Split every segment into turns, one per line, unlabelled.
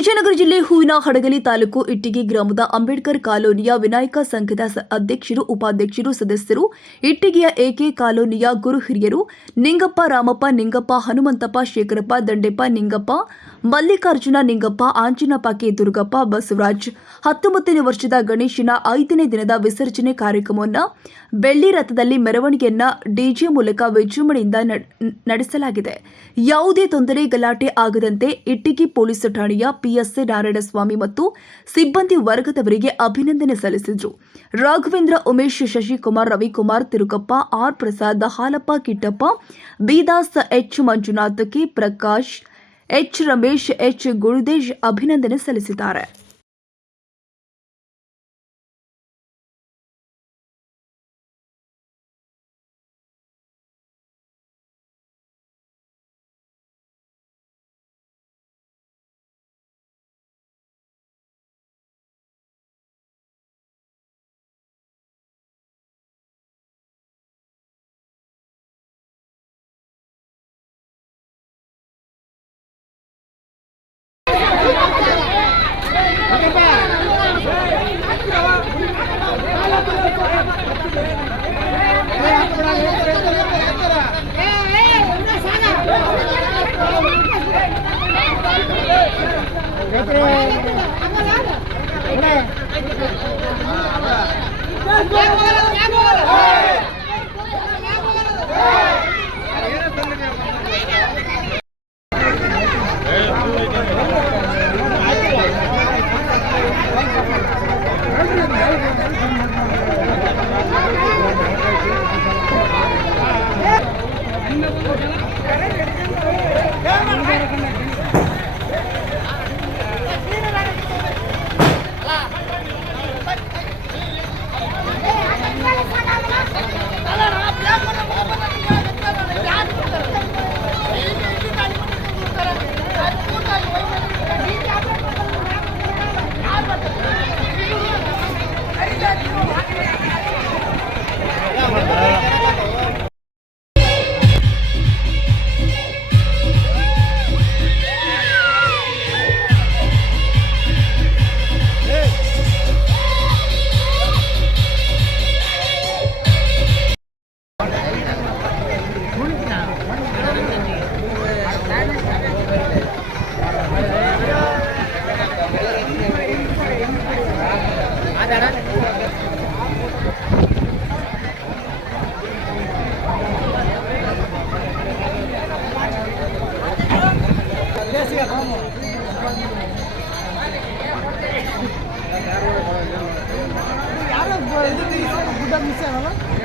ವಿಜಯನಗರ ಜಿಲ್ಲೆ ಹೂವಿನ ಹಡಗಲಿ ತಾಲೂಕು ಇಟ್ಟಿಗೆ ಗ್ರಾಮದ ಅಂಬೇಡ್ಕರ್ ಕಾಲೋನಿಯ ವಿನಾಯಕ ಸಂಘದ ಅಧ್ಯಕ್ಷರು, ಉಪಾಧ್ಯಕ್ಷರು, ಸದಸ್ಯರು, ಇಟ್ಟಿಗೆಯ ಎಕೆ ಕಾಲೋನಿಯ ಗುರು ಹಿರಿಯರು ನಿಂಗಪ್ಪ ರಾಮಪ್ಪ, ನಿಂಗಪ್ಪ ಹನುಮಂತಪ್ಪ, ಶೇಖರಪ್ಪ, ದಂಡೆಪ್ಪ, ನಿಂಗಪ್ಪ ಮಲ್ಲಿಕಾರ್ಜುನ ನಿಂಗಪ್ಪ, ಆಂಜನಪ್ಪ ಕೆ ದುರ್ಗಪ್ಪ, ಬಸವರಾಜ್. ಹತ್ತೊಂಬತ್ತನೇ ವರ್ಷದ ಗಣೇಶನ ಐದನೇ ದಿನದ ವಿಸರ್ಜನೆ ಕಾರ್ಯಕ್ರಮವನ್ನು ಬೆಳ್ಳಿ ರಥದಲ್ಲಿ ಮೆರವಣಿಗೆಯನ್ನ ಡಿಜೆ ಮೂಲಕ ವಿಜೃಂಭಣೆಯಿಂದ ನಡೆಸಲಾಗಿದೆ. ಯಾವುದೇ ತೊಂದರೆ, ಗಲಾಟೆ ಆಗದಂತೆ ಇಟ್ಟಿಗೆ ಪೊಲೀಸ್ ಠಾಣೆಯ ಪಿಎಸ್ಎ ನಾರಾಯಣಸ್ವಾಮಿ ಮತ್ತು ಸಿಬ್ಬಂದಿ ವರ್ಗದವರಿಗೆ ಅಭಿನಂದನೆ ಸಲ್ಲಿಸಿದರು. Raghavendra, Umesh, Shashikumar, Ravikumar, Thirugappa, R Prasad, Halappa, Kittappa Bidas H Manjunath K Prakash H Ramesh H Gurudesh ಅಭಿನಂದನೆ ಸಲ್ಲಿಸಿದ್ದಾರೆ.
Let's go!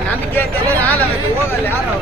ನನಗೆ ಹೋಗಲ್ಲ ಯಾರು